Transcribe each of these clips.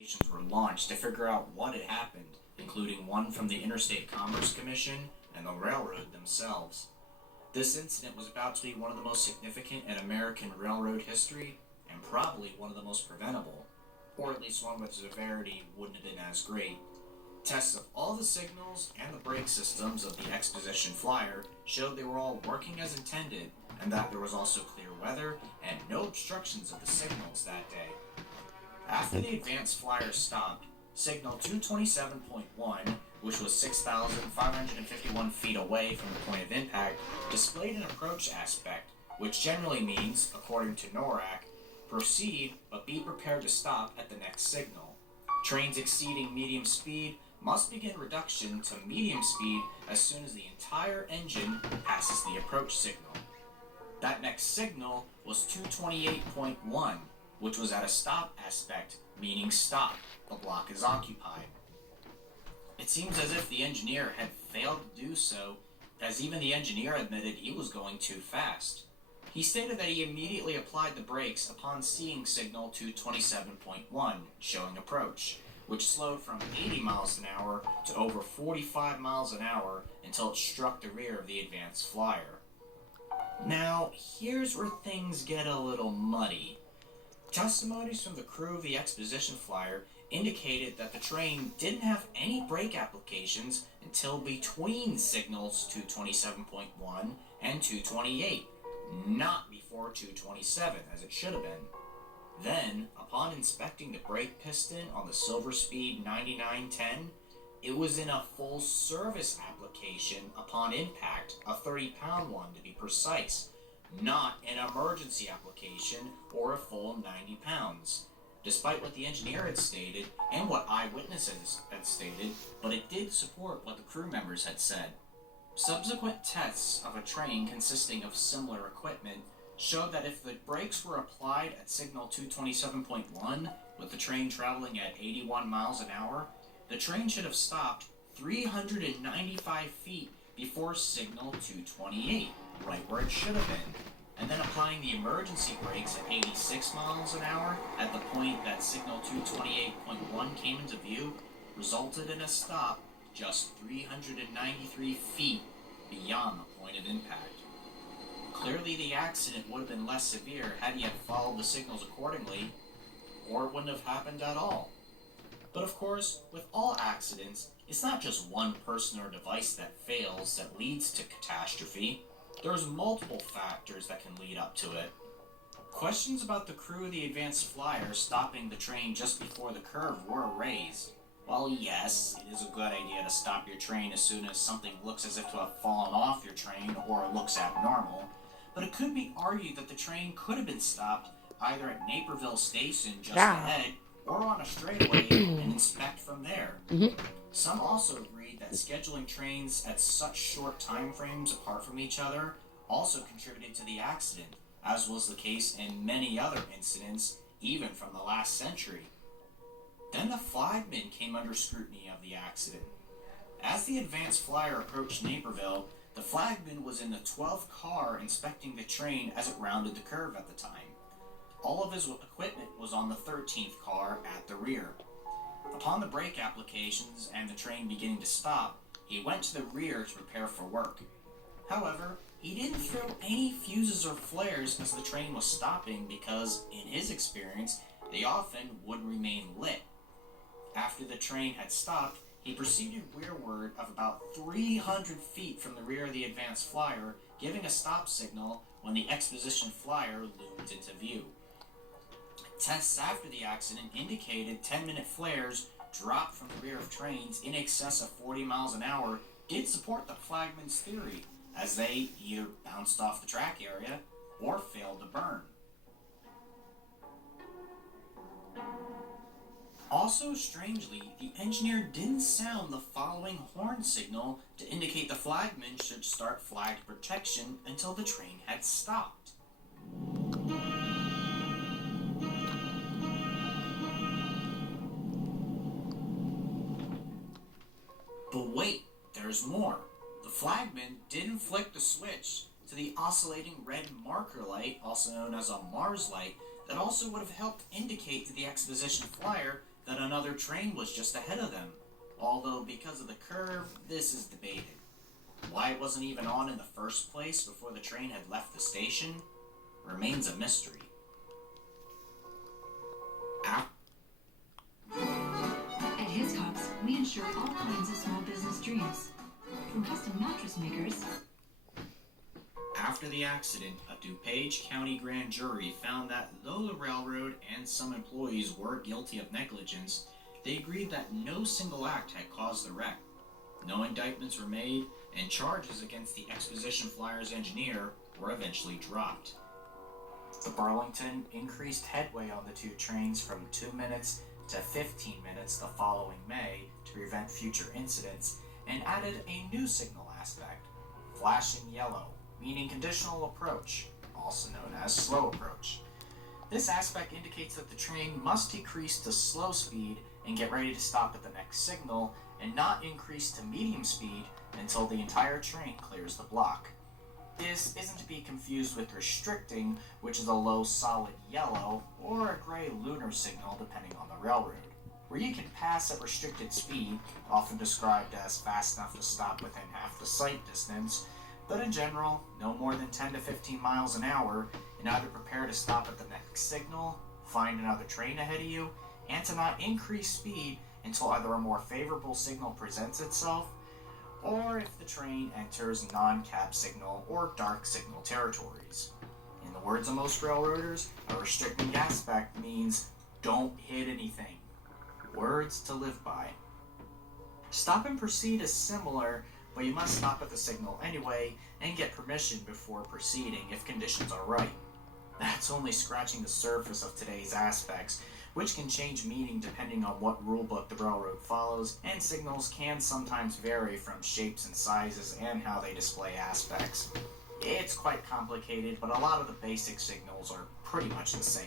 Investigations were launched to figure out what had happened, including one from the Interstate Commerce Commission and the railroad themselves. This incident was about to be one of the most significant in American railroad history, and probably one of the most preventable, or at least one with severity wouldn't have been as great. Tests of all the signals and the brake systems of the Exposition Flyer showed they were all working as intended, and that there was also clear weather and no obstructions of the signals that day. After the advanced flyer stopped, signal 227.1, which was 6,551 feet away from the point of impact, displayed an approach aspect, which generally means, according to NORAC, proceed but be prepared to stop at the next signal. Trains exceeding medium speed must begin reduction to medium speed as soon as the entire engine passes the approach signal. That next signal was 228.1, which was at a stop aspect, meaning stop, the block is occupied. It seems as if the engineer had failed to do so, as even the engineer admitted he was going too fast. He stated that he immediately applied the brakes upon seeing signal 227.1, showing approach, which slowed from 80 miles an hour to over 45 miles an hour until it struck the rear of the advanced flyer. Now, here's where things get a little muddy. Testimonies from the crew of the Exposition Flyer indicated that the train didn't have any brake applications until between signals 227.1 and 228, not before 227 as it should have been. Then, upon inspecting the brake piston on the Silver Speed 9910, it was in a full service application upon impact, a 30-pound one to be precise, not an emergency application or a full 90 pounds, despite what the engineer had stated and what eyewitnesses had stated, but it did support what the crew members had said. Subsequent tests of a train consisting of similar equipment showed that if the brakes were applied at signal 227.1 with the train traveling at 81 miles an hour, the train should have stopped 395 feet before signal 228, right where it should have been, and then applying the emergency brakes at 86 miles an hour at the point that signal 228.1 came into view resulted in a stop just 393 feet beyond the point of impact. Clearly the accident would have been less severe had he had followed the signals accordingly, or it wouldn't have happened at all. But of course, with all accidents, it's not just one person or device that fails that leads to catastrophe. There's multiple factors that can lead up to it. Questions about the crew of the advanced flyer stopping the train just before the curve were raised. While yes, it is a good idea to stop your train as soon as something looks as if to have fallen off your train or looks abnormal, but it could be argued that the train could have been stopped either at Naperville Station just ahead or on a straightaway and inspect from there. Some also agreed that scheduling trains at such short time frames apart from each other also contributed to the accident, as was the case in many other incidents, even from the last century. Then the flagman came under scrutiny of the accident. As the advanced flyer approached Naperville, the flagman was in the 12th car inspecting the train as it rounded the curve at the time. All of his equipment was on the 13th car at the rear. Upon the brake applications and the train beginning to stop, he went to the rear to prepare for work. However, he didn't throw any fuses or flares as the train was stopping because, in his experience, they often would remain lit. After the train had stopped, he proceeded rearward of about 300 feet from the rear of the advanced flyer, giving a stop signal when the Exposition Flyer loomed into view. Tests after the accident indicated 10-minute flares dropped from the rear of trains in excess of 40 miles an hour did support the flagman's theory, as they either bounced off the track area or failed to burn. Also, strangely, the engineer didn't sound the following horn signal to indicate the flagman should start flagged protection until the train had stopped. But wait, there's more. The flagman didn't flick the switch to the oscillating red marker light, also known as a Mars light, that also would have helped indicate to the Exposition Flyer that another train was just ahead of them, although because of the curve, this is debated. Why it wasn't even on in the first place before the train had left the station remains a mystery. At Hiscox, we ensure all kinds of small business dreams, from custom mattress makers. After the accident, a DuPage County grand jury found that though the railroad and some employees were guilty of negligence, they agreed that no single act had caused the wreck. No indictments were made, and charges against the Exposition Flyer's engineer were eventually dropped. The Burlington increased headway on the two trains from 2 minutes to 15 minutes the following May to prevent future incidents, and added a new signal aspect, flashing yellow, meaning conditional approach, also known as slow approach. This aspect indicates that the train must decrease to slow speed and get ready to stop at the next signal, and not increase to medium speed until the entire train clears the block. This isn't to be confused with restricting, which is a low solid yellow, or a gray lunar signal depending on the railroad, where you can pass at restricted speed, often described as fast enough to stop within half the sight distance, but in general, no more than 10 to 15 miles an hour, and either prepare to stop at the next signal, find another train ahead of you, and to not increase speed until either a more favorable signal presents itself, or if the train enters non-cab signal or dark signal territories. In the words of most railroaders, a restricting aspect means don't hit anything. Words to live by. Stop and proceed is similar, but you must stop at the signal anyway and get permission before proceeding if conditions are right. That's only scratching the surface of today's aspects, which can change meaning depending on what rulebook the railroad follows, and signals can sometimes vary from shapes and sizes and how they display aspects. It's quite complicated, but a lot of the basic signals are pretty much the same.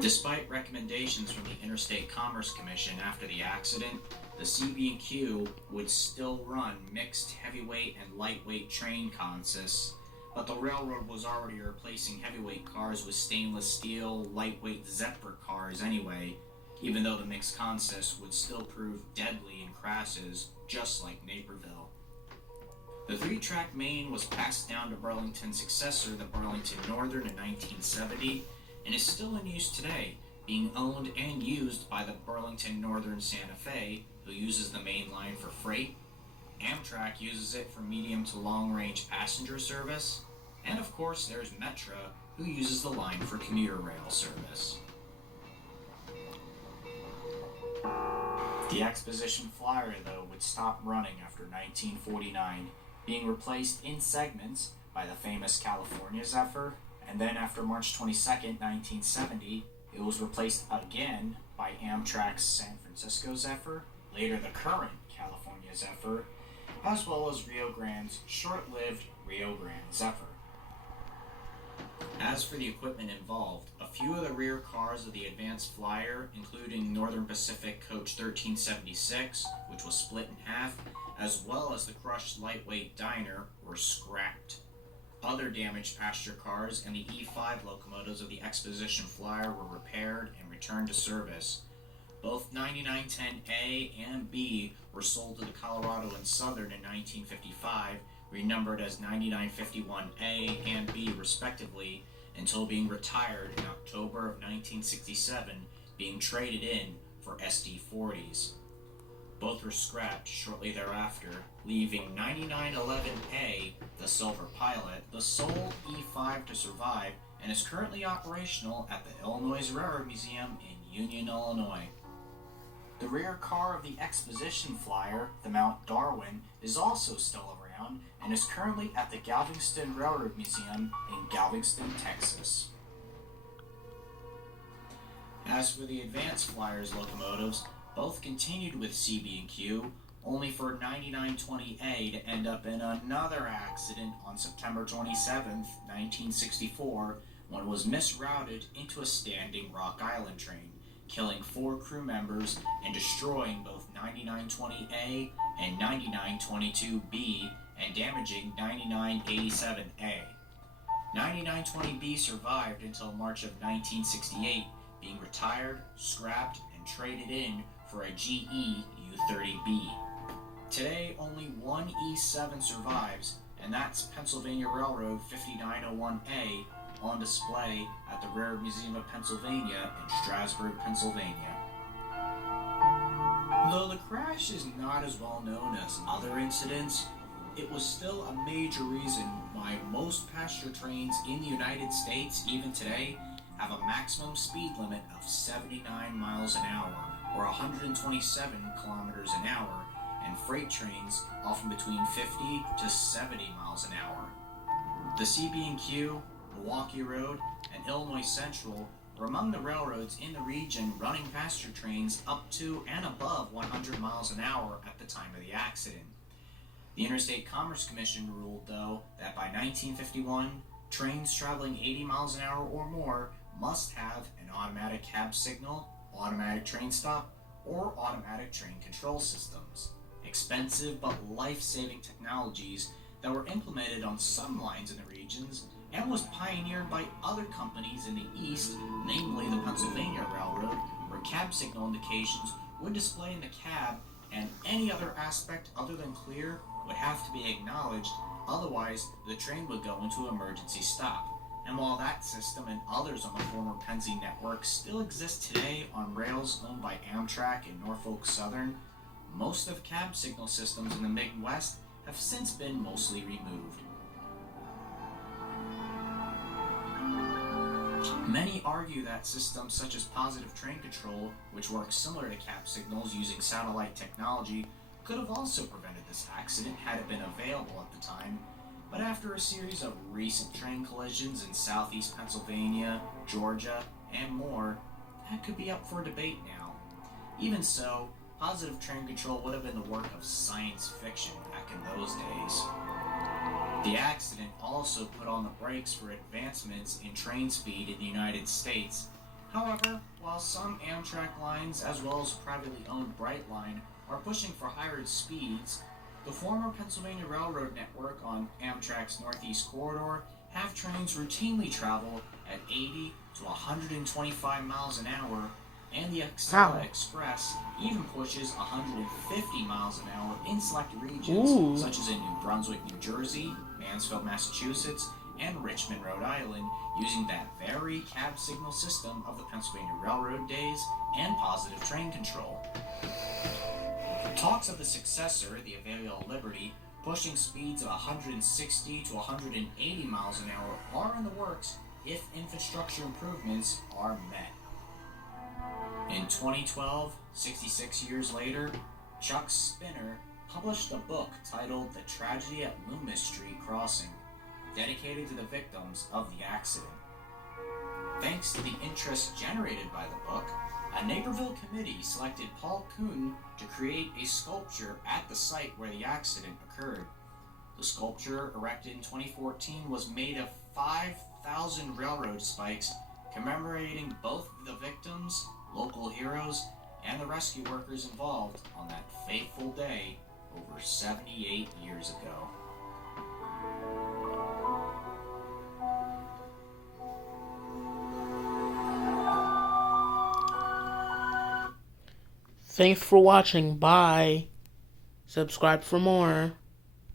Despite recommendations from the Interstate Commerce Commission after the accident, the CB&Q would still run mixed heavyweight and lightweight train consists, but the railroad was already replacing heavyweight cars with stainless steel, lightweight Zeppur cars anyway, even though the mixed consist would still prove deadly in crashes, just like Naperville. The 3-track main was passed down to Burlington's successor, the Burlington Northern, in 1970, and is still in use today, being owned and used by the Burlington Northern Santa Fe, who uses the main line for freight. Amtrak uses it for medium to long-range passenger service, and of course there's Metra, who uses the line for commuter rail service. The Exposition Flyer, though, would stop running after 1949, being replaced in segments by the famous California Zephyr, and then after March 22, 1970, it was replaced again by Amtrak's San Francisco Zephyr, later the current California Zephyr, as well as Rio Grande's short-lived Rio Grande Zephyr. As for the equipment involved, a few of the rear cars of the Advanced Flyer, including Northern Pacific Coach 1376, which was split in half, as well as the crushed lightweight diner, were scrapped. Other damaged passenger cars and the E5 locomotives of the Exposition Flyer were repaired and returned to service. Both 9910A and B were sold to the Colorado and Southern in 1955, renumbered as 9951A and B respectively, until being retired in October of 1967, being traded in for SD40s. Both were scrapped shortly thereafter, leaving 9911A, the Silver Pilot, the sole E5 to survive, and is currently operational at the Illinois Railroad Museum in Union, Illinois. The rear car of the Exposition Flyer, the Mount Darwin, is also still around and is currently at the Galveston Railroad Museum in Galveston, Texas. As for the Advanced Flyer's locomotives, both continued with CB&Q, only for 9920A to end up in another accident on September 27, 1964, when it was misrouted into a standing Rock Island train, killing 4 crew members and destroying both 9920A and 9922B and damaging 9987A. 9920B survived until March of 1968, being retired, scrapped, and traded in for a GE U30B. Today, only one E7 survives, and that's Pennsylvania Railroad 5901A, on display at the Railroad Museum of Pennsylvania in Strasburg, Pennsylvania. Though the crash is not as well known as other incidents, it was still a major reason why most passenger trains in the United States, even today, have a maximum speed limit of 79 miles an hour, or 127 kilometers an hour, and freight trains often between 50 to 70 miles an hour. The CB&Q, Milwaukee Road, and Illinois Central were among the railroads in the region running passenger trains up to and above 100 miles an hour at the time of the accident. The Interstate Commerce Commission ruled, though, that by 1951, trains traveling 80 miles an hour or more must have an automatic cab signal, automatic train stop, or automatic train control systems. Expensive but life-saving technologies that were implemented on some lines in the regions and was pioneered by other companies in the East, namely the Pennsylvania Railroad, where cab signal indications would display in the cab and any other aspect other than clear would have to be acknowledged, otherwise the train would go into emergency stop. And while that system and others on the former Pennsy network still exist today on rails owned by Amtrak and Norfolk Southern, most of cab signal systems in the Midwest have since been mostly removed. Many argue that systems such as positive train control, which works similar to cab signals using satellite technology, could have also prevented this accident had it been available at the time, but after a series of recent train collisions in southeast Pennsylvania, Georgia, and more, that could be up for debate now. Even so, positive train control would have been the work of science fiction back in those days. The accident also put on the brakes for advancements in train speed in the United States. However, while some Amtrak lines, as well as privately owned Brightline, are pushing for higher speeds, the former Pennsylvania Railroad network on Amtrak's Northeast Corridor have trains routinely travel at 80 to 125 miles an hour, and the Acela Express even pushes 150 miles an hour in select regions, such as in New Brunswick, New Jersey, Mansfield, Massachusetts, and Richmond, Rhode Island, using that very cab signal system of the Pennsylvania Railroad days and positive train control. Talks of the successor, the Available Liberty, pushing speeds of 160 to 180 miles an hour are in the works if infrastructure improvements are met. In 2012, 66 years later, Chuck Spinner published a book titled The Tragedy at Loomis Street Crossing, dedicated to the victims of the accident. Thanks to the interest generated by the book, a Naperville committee selected Paul Kuhn to create a sculpture at the site where the accident occurred. The sculpture, erected in 2014, was made of 5,000 railroad spikes commemorating both the victims, local heroes, and the rescue workers involved on that fateful day over 78 years ago. Thanks for watching. Bye. Subscribe for more.